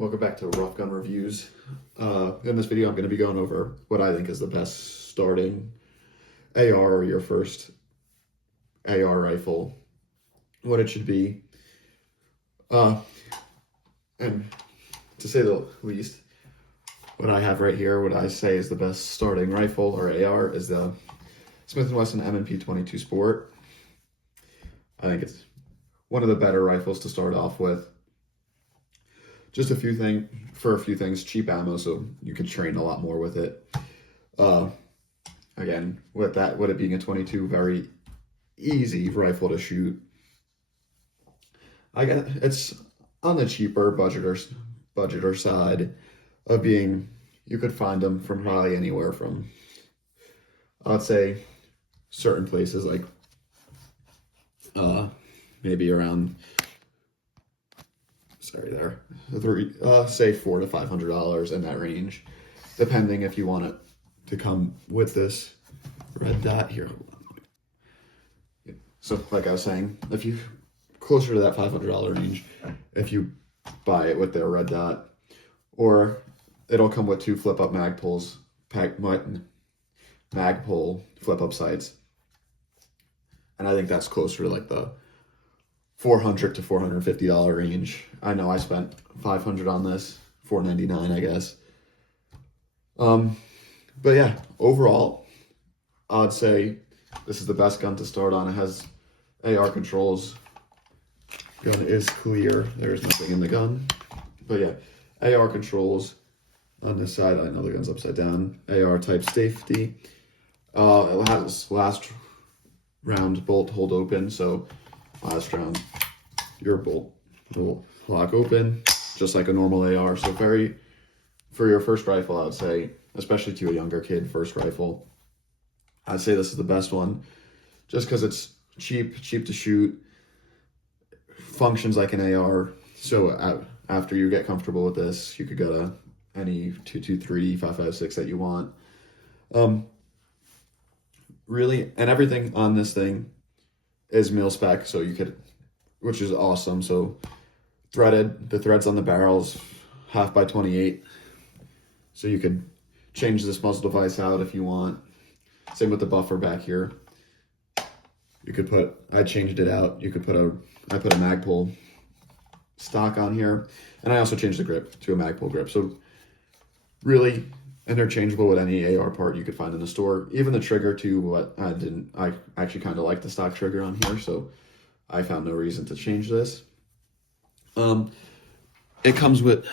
Welcome back to Rough Gun Reviews. In this video, I'm going to be going over what I think is the best starting AR or your first AR rifle, what it should be. And to say the least, what I have right here, what I say is the best starting rifle or AR is the Smith & Wesson M&P 22 Sport. I think it's one of the better rifles to start off with. Just a few things, cheap ammo, so you could train a lot more with it. Again, with it being a 22, very easy rifle to shoot. It's on the cheaper budgeter side of being. You could find them from probably anywhere from, I'd say, certain places like maybe around. Say $400 to $500 in that range, depending if you want it to come with this red dot here. So, like I was saying, if you closer to that $500 range, if you buy it with their red dot, or it'll come with two flip-up Magpuls, Magpul flip-up sights, and I think that's closer to like the $400 to $450 range. I know I spent $500 on this, $499, I guess. But yeah, overall, I'd say this is the best gun to start on. It has AR controls. Gun is clear. There's nothing in the gun. But yeah, AR controls on this side. I know the gun's upside down. AR type safety. It has last round bolt hold open, so last round your bolt will lock open just like a normal AR. So for your first rifle, I would say, especially to a younger kid, first rifle, I'd say this is the best one just because it's cheap to shoot, functions like an AR. So after you get comfortable with this, you could go to any 223, 5.56 that you want. Really, and everything on this thing is mil spec, so you could, which is awesome. So the threads on the barrels 1/2x28, so you could change this muzzle device out if you want. Same with the buffer back here. You could I changed it out. You could I put a Magpul stock on here, and I also changed the grip to a Magpul grip. So really interchangeable with any AR part you could find in the store. Even the trigger too, but I actually kind of like the stock trigger on here, so I found no reason to change this. It comes with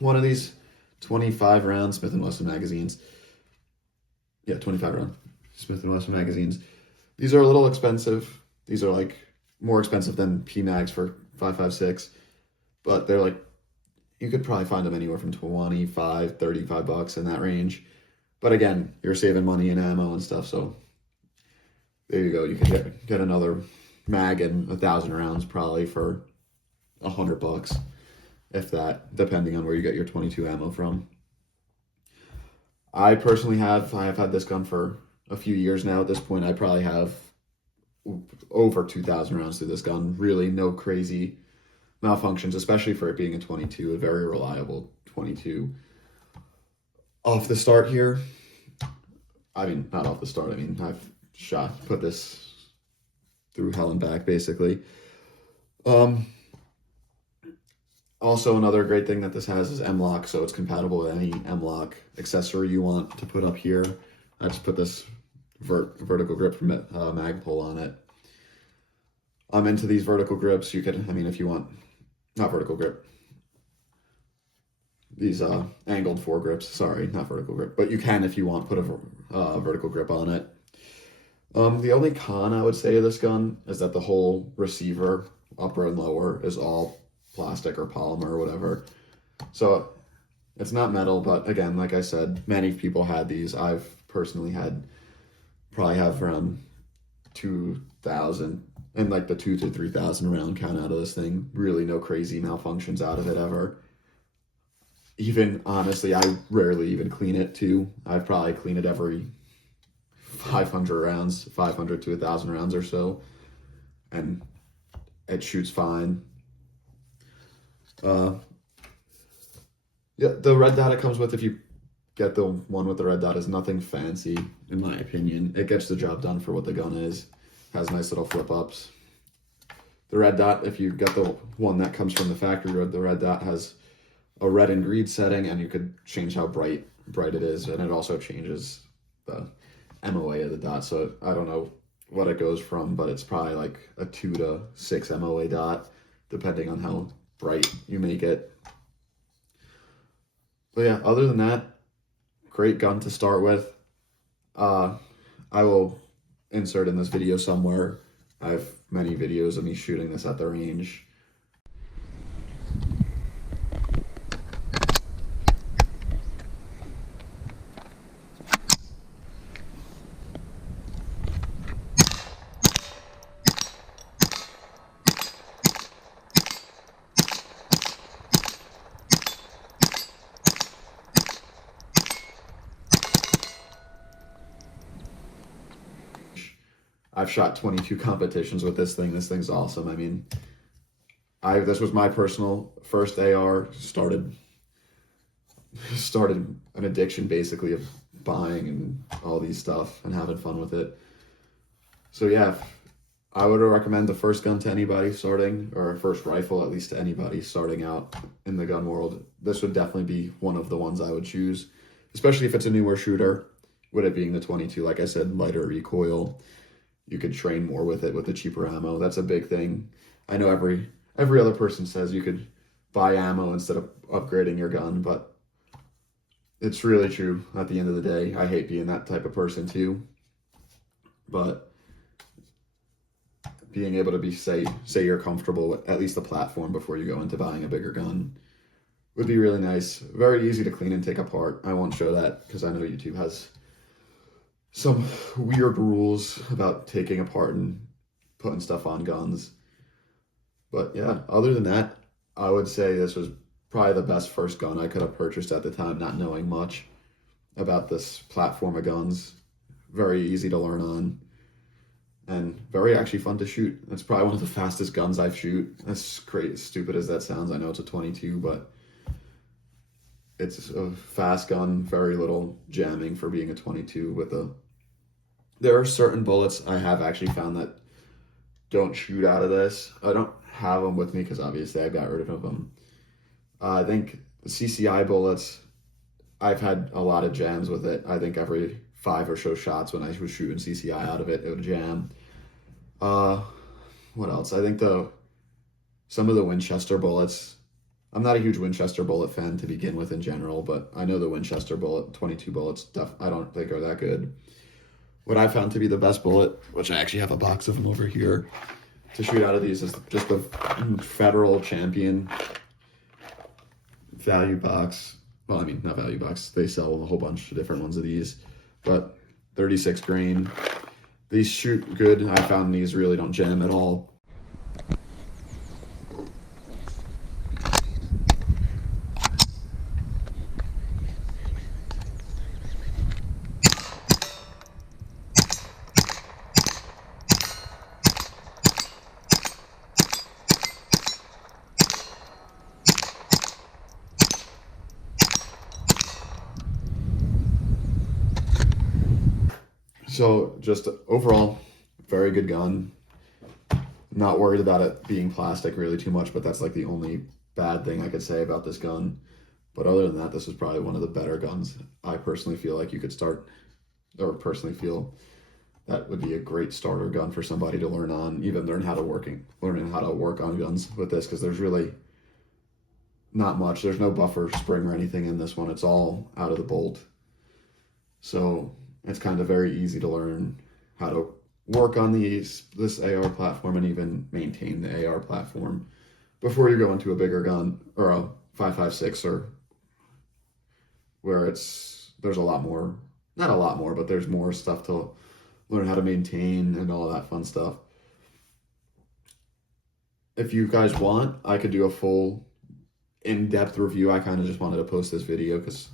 one of these 25 round Smith & Wesson magazines. Yeah, 25 round Smith & Wesson magazines. These are a little expensive. These are like more expensive than P-Mags for 5.56, but they're like, you could probably find them anywhere from $25, $35 in that range. But again, you're saving money in ammo and stuff, so there you go. You can get another mag and 1,000 rounds probably for $100, if that, depending on where you get your 22 ammo from. I personally have had this gun for a few years now. At this point, I probably have over 2,000 rounds through this gun. Really no crazy malfunctions, especially for it being a 22, a very reliable 22. Off the start here, I mean, not off the start, I mean, I've put this through hell and back, basically. Also, another great thing that this has is M-LOK, so it's compatible with any M-LOK accessory you want to put up here. I just put this vertical grip from Magpul on it. I'm into these vertical grips. You could, I mean, if you want, not vertical grip, these angled foregrips, sorry, not vertical grip, but you can, if you want, put a vertical grip on it. The only con I would say of this gun is that the whole receiver, upper and lower, is all plastic or polymer or whatever. So it's not metal, but again, like I said, many people had these. I've personally probably have around 2,000 and like the 2,000 to 3,000 round count out of this thing. Really no crazy malfunctions out of it ever. Even honestly, I rarely even clean it too. I probably clean it every 500 rounds, 500 to 1,000 rounds or so, and it shoots fine. Yeah, the red dot it comes with, if you get the one with the red dot, is nothing fancy, in my opinion. It gets the job done for what the gun is. Has nice little flip ups. The red dot, if you get the one that comes from the factory, the red dot has a red and green setting, and you could change how bright it is, and it also changes the MOA of the dot. So I don't know what it goes from, but it's probably like a 2 to 6 MOA dot, depending on how bright you make it. But yeah, other than that, great gun to start with. I will insert in this video somewhere. I have many videos of me shooting this at the range. I've shot 22 competitions with this thing. This thing's awesome. I mean, this was my personal first AR. Started an addiction basically of buying and all these stuff and having fun with it. So yeah, I would recommend the first gun to anybody starting, or a first rifle at least to anybody starting out in the gun world. This would definitely be one of the ones I would choose, especially if it's a newer shooter, with it being the 22. Like I said, lighter recoil. You could train more with it with the cheaper ammo. That's a big thing. I know every other person says you could buy ammo instead of upgrading your gun, but it's really true at the end of the day. I hate being that type of person too. But being able to be say you're comfortable with at least the platform before you go into buying a bigger gun would be really nice. Very easy to clean and take apart. I won't show that because I know YouTube has some weird rules about taking apart and putting stuff on guns. But yeah, other than that, I would say this was probably the best first gun I could have purchased at the time, not knowing much about this platform of guns. Very easy to learn on, and very actually fun to shoot. It's probably one of the fastest guns I've shoot. As great, as stupid as that sounds, I know it's a 22, but it's a fast gun, very little jamming for being a 22 with a... There are certain bullets I have actually found that don't shoot out of this. I don't have them with me because obviously I got rid of them. I think the CCI bullets, I've had a lot of jams with it. I think every 5 or so shots when I was shooting CCI out of it, it would jam. What else? I think some of the Winchester bullets, I'm not a huge Winchester bullet fan to begin with in general, but I know the Winchester bullet, 22 bullets, I don't think are that good. What I found to be the best bullet, which I actually have a box of them over here, to shoot out of these is just the Federal Champion value box. Well, I mean, not value box. They sell a whole bunch of different ones of these, but 36 grain. These shoot good. I found these really don't jam at all. So just overall, very good gun. Not worried about it being plastic really too much, but that's like the only bad thing I could say about this gun. But other than that, this is probably one of the better guns. I personally feel like you could start, or personally feel that would be a great starter gun for somebody to learn on, even learning how to work on guns with this, because there's really not much. There's no buffer spring or anything in this one. It's all out of the bolt. So it's kind of very easy to learn how to work on this AR platform and even maintain the AR platform before you go into a bigger gun or a 5.56 or where there's a lot more, not a lot more, but there's more stuff to learn how to maintain and all that fun stuff. If you guys want, I could do a full in-depth review. I kind of just wanted to post this video because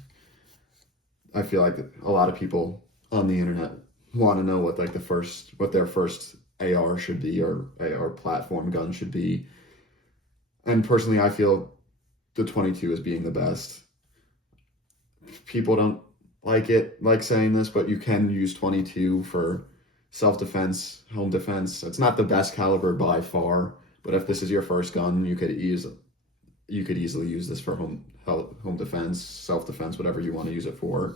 I feel like a lot of people on the internet want to know what their first AR should be, or AR platform gun should be. And personally, I feel the 22 as being the best. people don't like saying this, but you can use 22 for self-defense, home defense. It's not the best caliber by far, but if this is your first gun, you could easily use this for home defense, self-defense, whatever you want to use it for.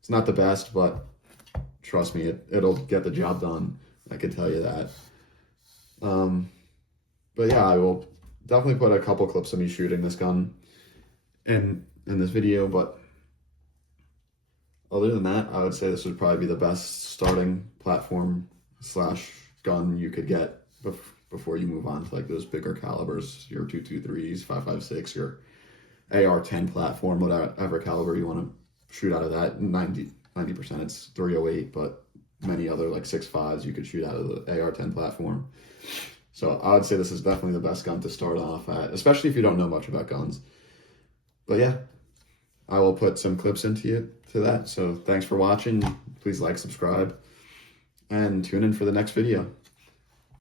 It's not the best, but trust me, it'll get the job done. I can tell you that. But yeah, I will definitely put a couple clips of me shooting this gun in this video, but other than that, I would say this would probably be the best starting platform / gun you could get before you move on to like those bigger calibers, your 223s, 5.56, your AR-10 platform, whatever caliber you want to shoot out of that. 90% it's 308, but many other like 6.5s you could shoot out of the AR-10 platform. So I would say this is definitely the best gun to start off at, especially if you don't know much about guns. But yeah, I will put some clips into that. So thanks for watching. Please like, subscribe, and tune in for the next video.